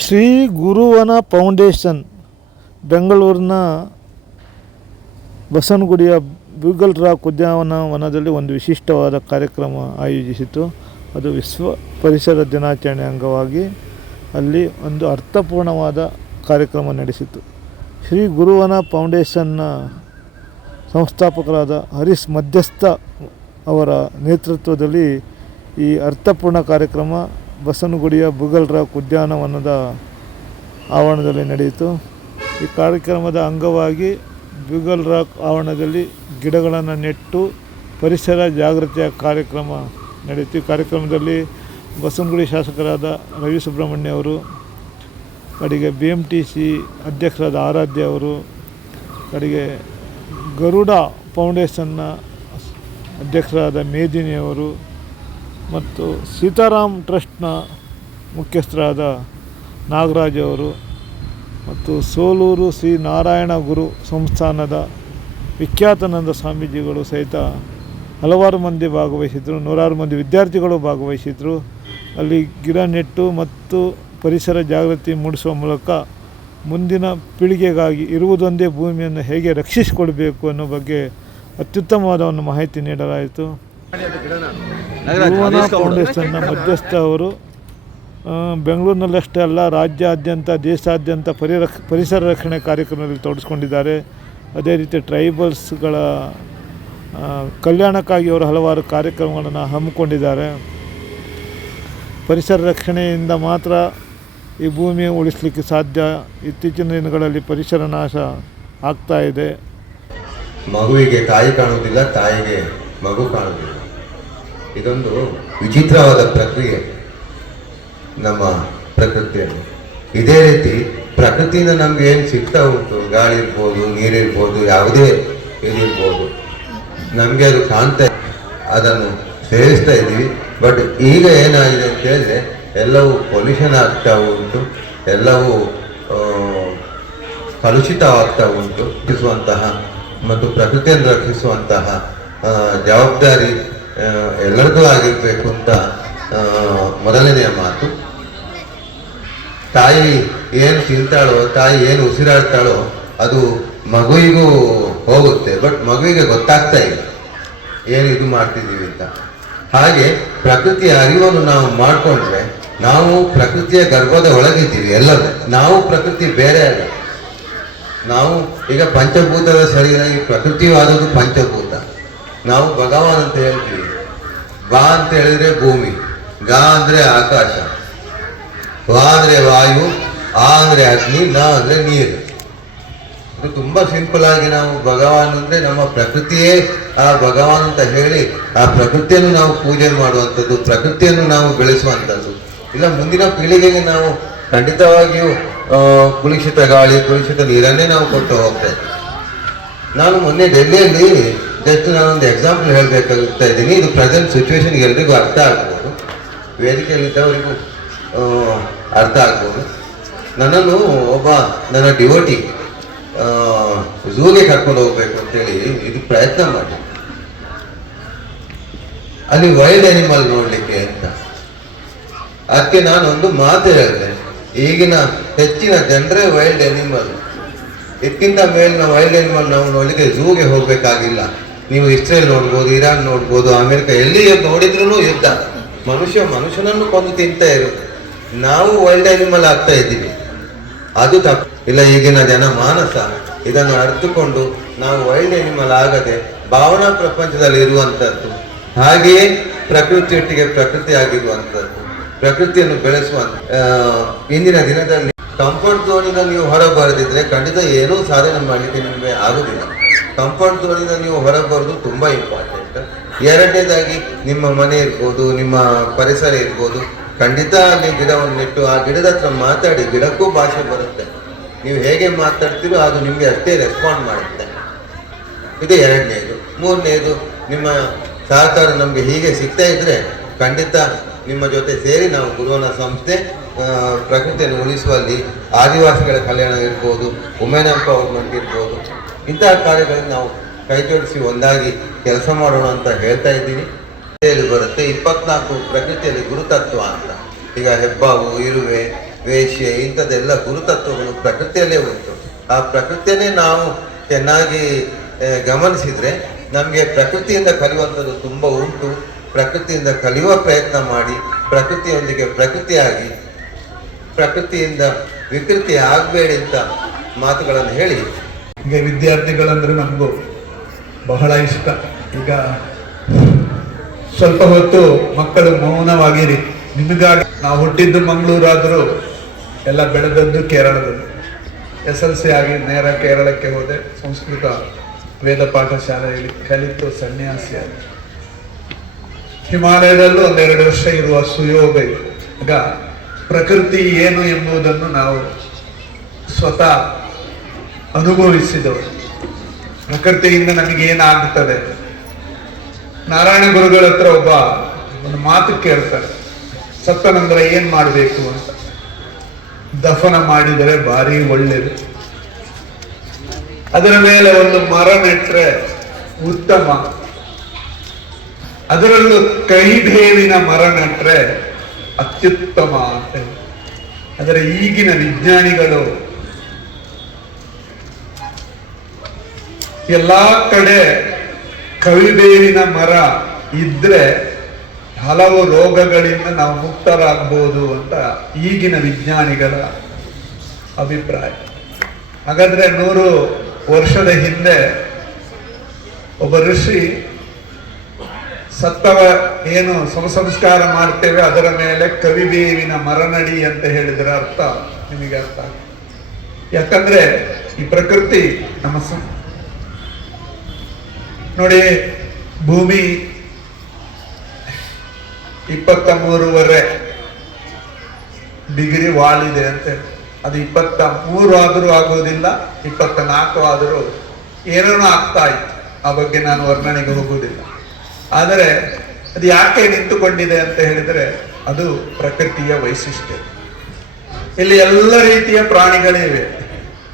Shri ಗುರುವನ foundation ಬೆಂಗಳೂರಿನ ಬಸವನಗುಡಿಯ bugle rock ಉದ್ಯಾನವನದಲ್ಲಿ ಒಂದು ವಿಶಿಷ್ಟವಾದ ಕಾರ್ಯಕ್ರಮ ಆಯೋಜಿಸಿತು. ಅದು ವಿಶ್ವ ಪರಿಸರ ದಿನಾಚರಣೆ ಅಂಗವಾಗಿ ಅಲ್ಲಿ ಒಂದು ಅರ್ಥಪೂರ್ಣವಾದ ಕಾರ್ಯಕ್ರಮ ನಡೆಸಿತು. ಶ್ರೀ ಗುರುವನ ಫೌಂಡೇಶನ್ನ ಸಂಸ್ಥಾಪಕರಾದ ಹರೀಶ್ ಮಧ್ಯಸ್ಥ ಅವರ ನೇತೃತ್ವದಲ್ಲಿ ಈ ಅರ್ಥಪೂರ್ಣ ಕಾರ್ಯಕ್ರಮ ಬಸವನಗುಡಿಯ ಬ್ಯೂಗಲ್ ರಾಕ್ ಉದ್ಯಾನವನದ ಆವರಣದಲ್ಲಿ ನಡೆಯಿತು. ಈ ಕಾರ್ಯಕ್ರಮದ ಅಂಗವಾಗಿ ಬ್ಯೂಗಲ್ ರಾಕ್ ಆವರಣದಲ್ಲಿ ಗಿಡಗಳನ್ನು ನೆಟ್ಟು ಪರಿಸರ ಜಾಗೃತಿಯ ಕಾರ್ಯಕ್ರಮ ನಡೆಯಿತು. ಈ ಕಾರ್ಯಕ್ರಮದಲ್ಲಿ ಬಸವನಗುಡಿ ಶಾಸಕರಾದ ರವಿ ಸುಬ್ರಹ್ಮಣ್ಯ ಅವರು, ಕಡೆಗೆ BMTC ಅಧ್ಯಕ್ಷರಾದ ಆರಾಧ್ಯ ಅವರು, ಕಡೆಗೆ ಗರುಡ ಫೌಂಡೇಶನ್ನ ಅಧ್ಯಕ್ಷರಾದ ಮೇದಿನಿ ಅವರು ಮತ್ತು ಸೀತಾರಾಮ್ ಟ್ರಸ್ಟ್ನ ಮುಖ್ಯಸ್ಥರಾದ ನಾಗರಾಜ್ ಅವರು ಮತ್ತು ಸೋಲೂರು ಶ್ರೀ ನಾರಾಯಣ ಗುರು ಸಂಸ್ಥಾನದ ವಿಖ್ಯಾತಾನಂದ ಸ್ವಾಮೀಜಿಗಳು ಸಹಿತ ಹಲವಾರು ಮಂದಿ ಭಾಗವಹಿಸಿದರು. ನೂರಾರು ಮಂದಿ ವಿದ್ಯಾರ್ಥಿಗಳು ಭಾಗವಹಿಸಿದರು. ಅಲ್ಲಿ ಗಿಡ ನೆಟ್ಟು ಮತ್ತು ಪರಿಸರ ಜಾಗೃತಿ ಮೂಡಿಸುವ ಮೂಲಕ ಮುಂದಿನ ಪೀಳಿಗೆಗಾಗಿ ಇರುವುದೊಂದೇ ಭೂಮಿಯನ್ನು ಹೇಗೆ ರಕ್ಷಿಸಿಕೊಳ್ಬೇಕು ಅನ್ನೋ ಬಗ್ಗೆ ಅತ್ಯುತ್ತಮವಾದ ಒಂದು ಮಾಹಿತಿ ನೀಡಲಾಯಿತು. ಗುರುವನ ಫೌಂಡೇಶನ್ನ ಮಧ್ಯಸ್ಥ ಅವರು ಬೆಂಗಳೂರಿನಲ್ಲಷ್ಟೇ ಅಲ್ಲ, ರಾಜ್ಯಾದ್ಯಂತ ದೇಶಾದ್ಯಂತ ಪರಿಸರ ರಕ್ಷಣೆ ಕಾರ್ಯಕ್ರಮದಲ್ಲಿ ತೊಡಗಿಸ್ಕೊಂಡಿದ್ದಾರೆ. ಅದೇ ರೀತಿ ಟ್ರೈಬಲ್ಸ್ಗಳ ಕಲ್ಯಾಣಕ್ಕಾಗಿ ಅವರು ಹಲವಾರು ಕಾರ್ಯಕ್ರಮಗಳನ್ನು ಹಮ್ಮಿಕೊಂಡಿದ್ದಾರೆ. ಪರಿಸರ ರಕ್ಷಣೆಯಿಂದ ಮಾತ್ರ ಈ ಭೂಮಿ ಉಳಿಸಲಿಕ್ಕೆ ಸಾಧ್ಯ. ಇತ್ತೀಚಿನ ದಿನಗಳಲ್ಲಿ ಪರಿಸರ ನಾಶ ಆಗ್ತಾ ಇದೆ. ಮಗುವಿಗೆ ತಾಯಿ ಕಾಣುವುದಿಲ್ಲ, ತಾಯಿಗೆ ಮಗು ಕಾಣುವುದಿಲ್ಲ. ಇದೊಂದು ವಿಚಿತ್ರವಾದ ಪ್ರಕ್ರಿಯೆ ನಮ್ಮ ಪ್ರಕೃತಿಯಲ್ಲಿ. ಇದೇ ರೀತಿ ಪ್ರಕೃತಿಯಿಂದ ನಮ್ಗೆ ಏನು ಸಿಗ್ತಾ ಉಂಟು, ಗಾಳಿ ಇರ್ಬೋದು, ನೀರಿರ್ಬೋದು, ಯಾವುದೇ ಇದಿರ್ಬೋದು, ನಮಗೆ ಅದು ಕಾಣ್ತಾ ಅದನ್ನು ಸೇವಿಸ್ತಾ ಇದ್ದೀವಿ. ಬಟ್ ಈಗ ಏನಾಗಿದೆ ಅಂತ ಹೇಳಿದ್ರೆ ಎಲ್ಲವೂ ಪೊಲ್ಯೂಷನ್ ಆಗ್ತಾ ಉಂಟು, ಎಲ್ಲವೂ ಕಲುಷಿತವಾಗ್ತಾ ಉಂಟು. ರಕ್ಷಿಸುವಂತಹ ಮತ್ತು ಪ್ರಕೃತಿಯನ್ನು ರಕ್ಷಿಸುವಂತಹ ಜವಾಬ್ದಾರಿ ಎಲ್ಲರಿಗೂ ಆಗಿರಬೇಕು ಅಂತ ಮೊದಲನೆಯ ಮಾತು. ತಾಯಿ ಏನು ತಿಂತಾಳೋ, ತಾಯಿ ಏನು ಉಸಿರಾಡ್ತಾಳೋ ಅದು ಮಗುವಿಗೂ ಹೋಗುತ್ತೆ. ಬಟ್ ಮಗುವಿಗೆ ಗೊತ್ತಾಗ್ತಾ ಇಲ್ಲ ಏನು ಇದು ಮಾಡ್ತಿದ್ದೀವಿ ಅಂತ. ಹಾಗೆ ಪ್ರಕೃತಿಯ ಅರಿವನ್ನು ನಾವು ಮಾಡಿಕೊಂಡ್ರೆ ನಾವು ಪ್ರಕೃತಿಯ ಗರ್ಭದ ಒಳಗಿದ್ದೀವಿ ಎಲ್ಲರೂ. ನಾವು ಪ್ರಕೃತಿ ಬೇರೆ ಅಲ್ಲ. ನಾವು ಈಗ ಪಂಚಭೂತದ ಶರೀರ, ಈ ಪ್ರಕೃತಿವಾದದ್ದು ಪಂಚಭೂತ. ನಾವು ಭಗವಾನ್ ಅಂತ ಹೇಳ್ತೀವಿ. ಬಾ ಅಂತ ಹೇಳಿದ್ರೆ ಭೂಮಿ, ಗಾ ಅಂದರೆ ಆಕಾಶ, ವಾ ಅಂದರೆ ವಾಯು, ಆ ಅಂದರೆ ಅಗ್ನಿ, ನಾ ಅಂದರೆ ನೀರು. ಇದು ತುಂಬ ಸಿಂಪಲ್ ಆಗಿ ನಾವು ಭಗವಾನ್ ಅಂದರೆ ನಮ್ಮ ಪ್ರಕೃತಿಯೇ ಆ ಭಗವಾನ್ ಅಂತ ಹೇಳಿ ಆ ಪ್ರಕೃತಿಯನ್ನು ನಾವು ಪೂಜೆ ಮಾಡುವಂಥದ್ದು, ಪ್ರಕೃತಿಯನ್ನು ನಾವು ಬೆಳೆಸುವಂಥದ್ದು. ಇಲ್ಲ ಮುಂದಿನ ಪೀಳಿಗೆಗೆ ನಾವು ಖಂಡಿತವಾಗಿಯೂ ಕುಲುಷಿತ ಗಾಳಿ, ಕುಲುಷಿತ ನೀರನ್ನೇ ನಾವು ಕೊಟ್ಟು ಹೋಗ್ತೇವೆ. ನಾನು ಮೊನ್ನೆ ಡೆಲ್ಲಿಯಲ್ಲಿ ಜಸ್ಟ್ ನಾನೊಂದು ಎಕ್ಸಾಂಪಲ್ ಹೇಳಬೇಕಾಗುತ್ತಾ ಇದ್ದೀನಿ. ಇದು ಪ್ರೆಸೆಂಟ್ ಸಿಚುವೇಶನ್ ಎಲ್ರಿಗೂ ಅರ್ಥ ಆಗ್ಬೋದು, ವೇದಿಕೆಯಲ್ಲಿದ್ದವರಿಗೂ ಅರ್ಥ ಆಗ್ಬೋದು. ನನ್ನನ್ನು ಒಬ್ಬ ನನ್ನ ಡಿವೋಟಿ ಝೂಗೆ ಕರ್ಕೊಂಡು ಹೋಗ್ಬೇಕು ಅಂತೇಳಿ ಇದು ಪ್ರಯತ್ನ ಮಾಡಿ, ಅಲ್ಲಿ ವೈಲ್ಡ್ ಅನಿಮಲ್ ನೋಡ್ಲಿಕ್ಕೆ ಅಂತ. ಅದಕ್ಕೆ ನಾನೊಂದು ಮಾತು ಹೇಳಿದೆ, ಈಗಿನ ಹೆಚ್ಚಿನ ಜನರೇ ವೈಲ್ಡ್ ಅನಿಮಲ್. ಇದಕ್ಕಿಂತ ಮೇಲಿನ ವೈಲ್ಡ್ ಅನಿಮಲ್ ನಾವು ನೋಡ್ಲಿಕ್ಕೆ ಝೂಗೆ ಹೋಗ್ಬೇಕಾಗಿಲ್ಲ. ನೀವು ಇಸ್ರೇಲ್ ನೋಡ್ಬೋದು, ಇರಾನ್ ನೋಡ್ಬೋದು, ಅಮೆರಿಕ, ಎಲ್ಲಿ ನೋಡಿದ್ರು ಯುದ್ಧ. ಮನುಷ್ಯನನ್ನು ಕೊಂದು ತಿಂತಾ ಇರುತ್ತೆ. ನಾವು ವೈಲ್ಡ್ ಅನಿಮಲ್ ಆಗ್ತಾ ಇದ್ದೀವಿ, ಅದು ತಪ್ಪು. ಇಲ್ಲ, ಈಗಿನ ಜನ ಮಾನಸ ಇದನ್ನು ಅರ್ಥಕೊಂಡು ನಾವು ವೈಲ್ಡ್ ಅನಿಮಲ್ ಆಗದೆ ಭಾವನಾ ಪ್ರಪಂಚದಲ್ಲಿ ಇರುವಂಥದ್ದು, ಹಾಗೆಯೇ ಪ್ರಕೃತಿಯೊಟ್ಟಿಗೆ ಪ್ರಕೃತಿ ಆಗಿರುವಂಥದ್ದು, ಪ್ರಕೃತಿಯನ್ನು ಬೆಳೆಸುವಂಥ. ಇಂದಿನ ದಿನದಲ್ಲಿ ಕಂಫರ್ಟ್ ಝೋನಿಂದ ನೀವು ಹೊರ ಬರೆದಿದ್ರೆ ಖಂಡಿತ ಏನೂ ಸಾಧನೆ ಮಾಡಲಿಕ್ಕೆ ನಿಮಗೆ ಆಗುದಿಲ್ಲ. ಕಂಫರ್ಟ್ ಝೋನಿಂದ ನೀವು ಹೊರ ಬರೋದು ತುಂಬ ಇಂಪಾರ್ಟೆಂಟ್. ಎರಡನೇದಾಗಿ ನಿಮ್ಮ ಮನೆ ಇರ್ಬೋದು, ನಿಮ್ಮ ಪರಿಸರ ಇರ್ಬೋದು, ಖಂಡಿತ ಅಲ್ಲಿ ಗಿಡವನ್ನು ನೆಟ್ಟು ಆ ಗಿಡದ ಹತ್ರ ಮಾತಾಡಿ. ಗಿಡಕ್ಕೂ ಭಾಷೆ ಬರುತ್ತೆ. ನೀವು ಹೇಗೆ ಮಾತಾಡ್ತೀರೋ ಅದು ನಿಮಗೆ ಅಷ್ಟೇ ರೆಸ್ಪಾಂಡ್ ಮಾಡುತ್ತೆ. ಇದು ಎರಡನೇದು. ಮೂರನೇದು, ನಿಮ್ಮ ಸಹಕಾರ ನಮಗೆ ಹೀಗೆ ಸಿಗ್ತಾ ಇದ್ರೆ ಖಂಡಿತ ನಿಮ್ಮ ಜೊತೆ ಸೇರಿ ನಾವು ಗುರುವನ ಸಂಸ್ಥೆ ಪ್ರಕೃತಿಯನ್ನು ಉಳಿಸುವಲ್ಲಿ ಆದಿವಾಸಿಗಳ ಕಲ್ಯಾಣ ಇರ್ಬೋದು, ವುಮೆನ್ ಎಂಪವರ್ಮೆಂಟ್ ಇರ್ಬೋದು, ಇಂತಹ ಕಾರ್ಯಗಳಲ್ಲಿ ನಾವು ಕೈ ಜೋಡಿಸಿ ಒಂದಾಗಿ ಕೆಲಸ ಮಾಡೋಣ ಅಂತ ಹೇಳ್ತಾ ಇದ್ದೀನಿ. ಬರುತ್ತೆ 24 ಪ್ರಕೃತಿಯಲ್ಲಿ ಗುರುತತ್ವ ಅಂತ. ಈಗ ಹೆಬ್ಬಾವು, ಇರುವೆ, ವೇಶ್ಯೆ ಇಂಥದ್ದೆಲ್ಲ ಗುರುತತ್ವಗಳು ಪ್ರಕೃತಿಯಲ್ಲೇ ಉಂಟು. ಆ ಪ್ರಕೃತಿಯನ್ನೇ ನಾವು ಚೆನ್ನಾಗಿ ಗಮನಿಸಿದರೆ ನಮಗೆ ಪ್ರಕೃತಿಯಿಂದ ಕಲಿಯುವಂಥದ್ದು ತುಂಬ ಉಂಟು. ಪ್ರಕೃತಿಯಿಂದ ಕಲಿಯುವ ಪ್ರಯತ್ನ ಮಾಡಿ, ಪ್ರಕೃತಿಯೊಂದಿಗೆ ಪ್ರಕೃತಿಯಾಗಿ, ಪ್ರಕೃತಿಯಿಂದ ವಿಕೃತಿ ಆಗಬೇಡಿ ಅಂತ ಮಾತುಗಳನ್ನು ಹೇಳಿ. ಈಗ ವಿದ್ಯಾರ್ಥಿಗಳಂದ್ರೆ ನಮಗೂ ಬಹಳ ಇಷ್ಟ. ಈಗ ಸ್ವಲ್ಪ ಹೊತ್ತು ಮಕ್ಕಳು ಮೌನವಾಗಿರಿ. ನಿಮಗಾಗಿ ನಾವು ಹುಟ್ಟಿದ್ದು ಮಂಗಳೂರಾದರೂ ಎಲ್ಲ ಬೆಳೆದದ್ದು ಕೇರಳದಲ್ಲಿ. SLC ಆಗಿ ನೇರ ಕೇರಳಕ್ಕೆ ಹೋದೆ. ಸಂಸ್ಕೃತ ವೇದ ಪಾಠ ಶಾಲೆಯಲ್ಲಿ ಕಲಿತು ಸನ್ಯಾಸಿಯಾಗಿ ಹಿಮಾಲಯದಲ್ಲೂ 1-2 ವರ್ಷ ಇರುವ ಸುಯೋಗ ಇದೆ. ಆಗ ಪ್ರಕೃತಿ ಏನು ಎಂಬುದನ್ನು ನಾವು ಸ್ವತಃ ಅನುಭವಿಸಿದವರು. ಪ್ರಕೃತಿಯಿಂದ ನಮಗೇನಾಗ್ತದೆ. ನಾರಾಯಣ ಗುರುಗಳ ಹತ್ರ ಒಂದು ಮಾತು ಕೇಳ್ತಾರೆ, ಸತ್ತ ನಂತರ ಏನ್ ಮಾಡಬೇಕು ಅಂತ. ದಫನ ಮಾಡಿದರೆ ಭಾರಿ ಒಳ್ಳೆಯದು, ಅದರ ಮೇಲೆ ಒಂದು ಮರ ನೆಟ್ರೆ ಉತ್ತಮ, ಅದರಲ್ಲೂ ಕಹಿಬೇವಿನ ಮರ ನೆಟ್ರೆ ಅತ್ಯುತ್ತಮ ಅಂತ. ಆದರೆ ಈಗಿನ ವಿಜ್ಞಾನಿಗಳು ಎಲ್ಲಾ ಕಡೆ ಕಹಿಬೇವಿನ ಮರ ಇದ್ರೆ ಹಲವು ರೋಗಗಳಿಂದ ನಾವು ಮುಕ್ತರಾಗಬಹುದು ಅಂತ ಈಗಿನ ವಿಜ್ಞಾನಿಗಳ ಅಭಿಪ್ರಾಯ. ಹಾಗಾದ್ರೆ 100 ವರ್ಷದ ಹಿಂದೆ ಒಬ್ಬ ಋಷಿ ಸತ್ತವ ಏನು ಸಂಸ್ಕಾರ ಮಾಡ್ತೇವೆ ಅದರ ಮೇಲೆ ಕವಿಬೇವಿನ ಮರನಡಿ ಅಂತ ಹೇಳಿದ್ರ ಅರ್ಥ ನಿಮಗೆ ಅರ್ಥ. ಯಾಕಂದ್ರೆ ಈ ಪ್ರಕೃತಿ ನಮ್ಮ ನೋಡಿ, ಭೂಮಿ 23.5 ಡಿಗ್ರಿ ವಾಲಿದೆ ಅಂತ. ಅದು 23 ಆದರೂ ಆಗೋದಿಲ್ಲ, 24 ಆದರೂ ಏನೇನೋ ಆಗ್ತಾ ಇತ್ತು. ಆ ಬಗ್ಗೆ ನಾನು ವರ್ಣನೆಗೆ ಹೋಗುವುದಿಲ್ಲ. ಆದರೆ ಅದು ಯಾಕೆ ನಿಂತುಕೊಂಡಿದೆ ಅಂತ ಹೇಳಿದ್ರೆ ಅದು ಪ್ರಕೃತಿಯ ವೈಶಿಷ್ಟ್ಯ. ಇಲ್ಲಿ ಎಲ್ಲ ರೀತಿಯ ಪ್ರಾಣಿಗಳಿವೆ,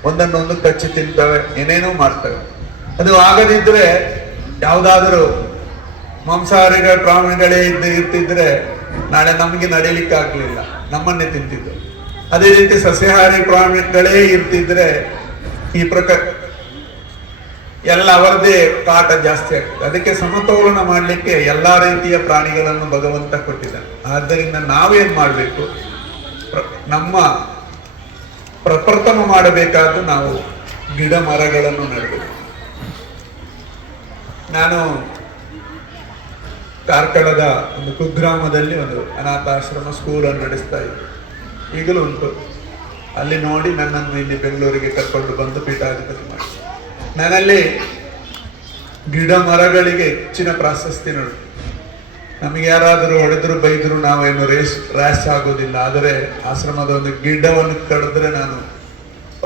ಒಂದನ್ನೊಂದು ಕಚ್ಚಿ ತಿಂತವೆ, ಏನೇನೋ ಮಾಡ್ತವೆ. ಅದು ಆಗದಿದ್ರೆ ಯಾವುದಾದರೂ ಮಾಂಸಾಹಾರಿಗಳ ಪ್ರಾಣಿಗಳೇ ಇರ್ತಿದ್ರೆ ನಾಳೆ ನಮಗೆ ನಡೀಲಿಕ್ಕೆ ಆಗ್ಲಿಲ್ಲ, ನಮ್ಮನ್ನೇ ತಿಂತಿದ್ರು. ಅದೇ ರೀತಿ ಸಸ್ಯಾಹಾರಿ ಪ್ರಾಣಿಗಳೇ ಇರ್ತಿದ್ರೆ ಈ ಎಲ್ಲ ಅವರದೇ ಕಾಟ ಜಾಸ್ತಿ ಆಗ್ತದೆ. ಅದಕ್ಕೆ ಸಮತೋಲನ ಮಾಡಲಿಕ್ಕೆ ಎಲ್ಲಾ ರೀತಿಯ ಪ್ರಾಣಿಗಳನ್ನು ಭಗವಂತ ಕೊಟ್ಟಿದ್ದಾನೆ. ಆದ್ದರಿಂದ ನಾವೇನ್ ಮಾಡಬೇಕು, ನಮ್ಮ ಪ್ರಪ್ರಥಮ ಮಾಡಬೇಕಾದ್ದು ನಾವು ಗಿಡ ಮರಗಳನ್ನು ನೆಡಬೇಕು. ನಾನು ಕಾರ್ಕಳದ ಒಂದು ಕುಗ್ರಾಮದಲ್ಲಿ ಒಂದು ಅನಾಥಾಶ್ರಮ ಸ್ಕೂಲನ್ನು ನಡೆಸ್ತಾ ಇದ್ದೆ, ಈಗಲೂ ಉಂಟು. ಅಲ್ಲಿ ನೋಡಿ ನನ್ನನ್ನು ಇಲ್ಲಿ ಬೆಂಗಳೂರಿಗೆ ಕರ್ಕೊಂಡು ಬಂದು ಪೀಠಾಧಿಪತಿ ಮಾಡಿ. ನನ್ನಲ್ಲಿ ಗಿಡ ಮರಗಳಿಗೆ ಹೆಚ್ಚಿನ ಪ್ರಾಶಸ್ತ್ಯ ನೋಡಿ. ನಮಗೆ ಯಾರಾದರೂ ಹೊಡೆದ್ರು ಬೈದ್ರು ನಾವೇನು ರ್ಯಾಶ್ ಆಗೋದಿಲ್ಲ. ಆದರೆ ಆಶ್ರಮದ ಒಂದು ಗಿಡವನ್ನು ಕಡಿದ್ರೆ ನಾನು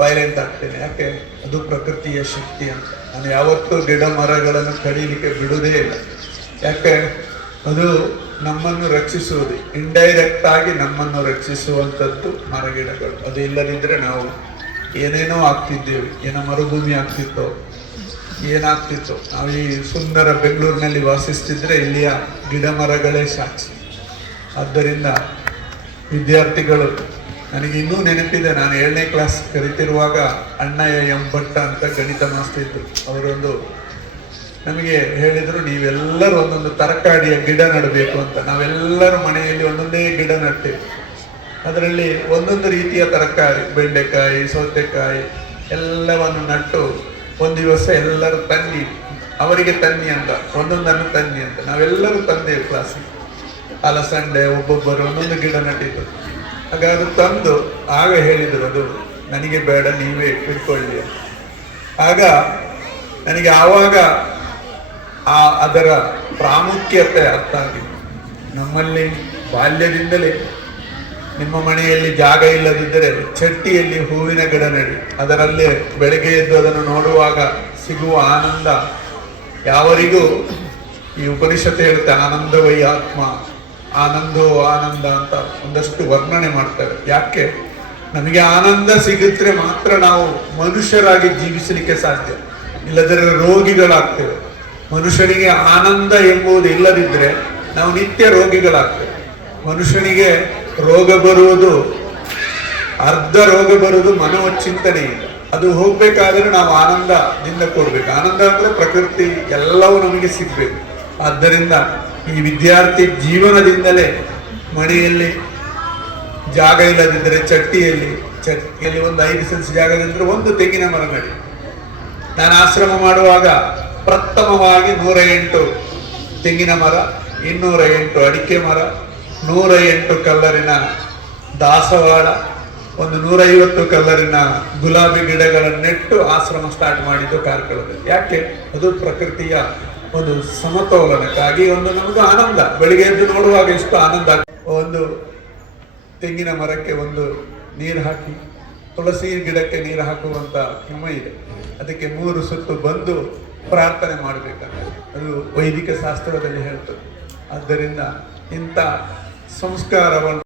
ವೈಲೆಂಟ್ ಆಗ್ತೇನೆ. ಯಾಕೆ? ಅದು ಪ್ರಕೃತಿಯ ಶಕ್ತಿ ಅಂತ. ನಾನು ಯಾವತ್ತೂ ಗಿಡ ಮರಗಳನ್ನು ಕಡಿಲಿಕ್ಕೆ ಬಿಡುವುದೇ ಇಲ್ಲ. ಯಾಕೆ? ಅದು ನಮ್ಮನ್ನು ರಕ್ಷಿಸುವುದು, ಇಂಡೈರೆಕ್ಟ್ ಆಗಿ ನಮ್ಮನ್ನು ರಕ್ಷಿಸುವಂಥದ್ದು ಮರಗಿಡಗಳು. ಅದು ಇಲ್ಲದಿದ್ರೆ ನಾವು ಏನೇನೋ ಆಗ್ತಿದ್ದೇವೆ. ಏನೋ ಮರುಭೂಮಿ ಆಗ್ತಿತ್ತೋ, ಏನಾಗ್ತಿತ್ತು. ನಾವು ಈ ಸುಂದರ ಬೆಂಗಳೂರಿನಲ್ಲಿ ವಾಸಿಸ್ತಿದ್ರೆ ಇಲ್ಲಿಯ ಗಿಡ ಮರಗಳೇ ಸಾಕ್ಷಿ. ಆದ್ದರಿಂದ ವಿದ್ಯಾರ್ಥಿಗಳು, ನನಗೆ ಇನ್ನೂ ನೆನಪಿದೆ, ನಾನು 7ನೇ ಕ್ಲಾಸ್ ಕಲಿತಿರುವಾಗ ಅಣ್ಣಯ್ಯ ಎಂ ಭಟ್ಟ ಅಂತ ಗಣಿತ ಮಾಸ್ಟರ್ ಇದ್ರು. ಅವರೊಂದು ನಮಗೆ ಹೇಳಿದ್ರು, ನೀವೆಲ್ಲರೂ ಒಂದೊಂದು ತರಕಾರಿಯ ಗಿಡ ನೆಡಬೇಕು ಅಂತ. ನಾವೆಲ್ಲರೂ ಮನೆಯಲ್ಲಿ ಒಂದೊಂದೇ ಗಿಡ ನಟ್ಟೆವು. ಅದರಲ್ಲಿ ಒಂದೊಂದು ರೀತಿಯ ತರಕಾರಿ, ಬೆಂಡೆಕಾಯಿ, ಸೌತೆಕಾಯಿ ಎಲ್ಲವನ್ನು ನಟ್ಟು ಒಂದು ದಿವಸ ಎಲ್ಲರೂ ತನ್ನಿ, ಅವರಿಗೆ ತನ್ನಿ ಅಂತ, ಒಂದೊಂದನ್ನು ತನ್ನಿ ಅಂತ ನಾವೆಲ್ಲರೂ ತಂದೆವು ಕ್ಲಾಸಿಗೆ. ಅಲಸಂಡೆ ಒಬ್ಬೊಬ್ಬರು ಒಂದೊಂದು ಗಿಡ ನಟ್ಟಿದ್ರು. ಆಗ ಅದು ತಂದು ಆಗ ಹೇಳಿದರು, ಅದು ನನಗೆ ಬೇಡ, ನೀವೇ ಇಟ್ಕೊಳ್ಳಿ. ಆಗ ನನಗೆ ಆವಾಗ ಅದರ ಪ್ರಾಮುಖ್ಯತೆ ಅರ್ಥ ಆಗಿದೆ. ನಮ್ಮಲ್ಲಿ ಬಾಲ್ಯದಿಂದಲೇ ನಿಮ್ಮ ಮನೆಯಲ್ಲಿ ಜಾಗ ಇಲ್ಲದಿದ್ದರೆ ಚಟ್ಟಿಯಲ್ಲಿ ಹೂವಿನ ಗಿಡ ನೆಡಿ, ಅದರಲ್ಲೇ ಬೆಳಗ್ಗೆ ಎದ್ದು ಅದನ್ನು ನೋಡುವಾಗ ಸಿಗುವ ಆನಂದ ಯಾವರಿಗೂ ಈ ಉಪನಿಷತ್ತು ಹೇಳುತ್ತೆ, ಆನಂದವೈ ಆತ್ಮ, ಆನಂದೋ ಆನಂದ ಅಂತ ಒಂದಷ್ಟು ವರ್ಣನೆ ಮಾಡ್ತಾರೆ. ಯಾಕೆ? ನಮಗೆ ಆನಂದ ಸಿಗಿದ್ರೆ ಮಾತ್ರ ನಾವು ಮನುಷ್ಯರಾಗಿ ಜೀವಿಸಲಿಕ್ಕೆ ಸಾಧ್ಯ, ಇಲ್ಲದರೆ ರೋಗಿಗಳಾಗ್ತೇವೆ. ಮನುಷ್ಯನಿಗೆ ಆನಂದ ಎಂಬುದು ಇಲ್ಲದಿದ್ದರೆ ನಾವು ನಿತ್ಯ ರೋಗಿಗಳಾಗ್ತೇವೆ. ಮನುಷ್ಯನಿಗೆ ರೋಗ ಬರುವುದು ಅರ್ಧ ರೋಗ ಬರುವುದು ಮನೋಚಿಂತನೆಯಿಂದ. ಅದು ಹೋಗ್ಬೇಕಾದ್ರೆ ನಾವು ಆನಂದದಿಂದ ಕೊಡ್ಬೇಕು. ಆನಂದ ಅಂದ್ರೆ ಪ್ರಕೃತಿ ಎಲ್ಲವೂ ನಮಗೆ ಸಿಗ್ಬೇಕು. ಆದ್ದರಿಂದ ಈ ವಿದ್ಯಾರ್ಥಿ ಜೀವನದಿಂದಲೇ ಮನೆಯಲ್ಲಿ ಜಾಗ ಇಲ್ಲದಿದ್ದರೆ ಚಟ್ಟಿಯಲ್ಲಿ ಒಂದು 5 ಸೆನ್ಸ್ ಜಾಗದಿದ್ದರೆ ಒಂದು ತೆಂಗಿನ ಮರ ನಡಿ. ನಾನು ಆಶ್ರಮ ಮಾಡುವಾಗ ಪ್ರಥಮವಾಗಿ 108 ತೆಂಗಿನ ಮರ, 208 ಅಡಿಕೆ ಮರ, 108 ಕಲ್ಲರಿನ ದಾಸವಾಳ, ಒಂದು 150 ಕಲ್ಲರಿನ ಗುಲಾಬಿ ಗಿಡಗಳನ್ನು ನೆಟ್ಟು ಆಶ್ರಮ ಸ್ಟಾರ್ಟ್ ಮಾಡಿದ್ದು ಕಾರ್ಕಳದಲ್ಲಿ. ಯಾಕೆ? ಅದು ಪ್ರಕೃತಿಯ ಒಂದು ಸಮತೋಲನಕ್ಕಾಗಿ, ಒಂದು ನಮಗೂ ಆನಂದ. ಬೆಳಿಗ್ಗೆ ಎದ್ದು ನೋಡುವಾಗ ಎಷ್ಟು ಆನಂದ. ಒಂದು ತೆಂಗಿನ ಮರಕ್ಕೆ ಒಂದು ನೀರು ಹಾಕಿ, ತುಳಸಿ ಗಿಡಕ್ಕೆ ನೀರು ಹಾಕುವಂತ ಹಿಮ ಇದೆ. ಅದಕ್ಕೆ 3 ಸುತ್ತು ಬಂದು ಪ್ರಾರ್ಥನೆ ಮಾಡಬೇಕಂತ ಅದು ವೈದಿಕ ಶಾಸ್ತ್ರದಲ್ಲಿ ಹೇಳ್ತದೆ. ಆದ್ದರಿಂದ ಇಂಥ ಸಂಸ್ಕಾರವನ್ನು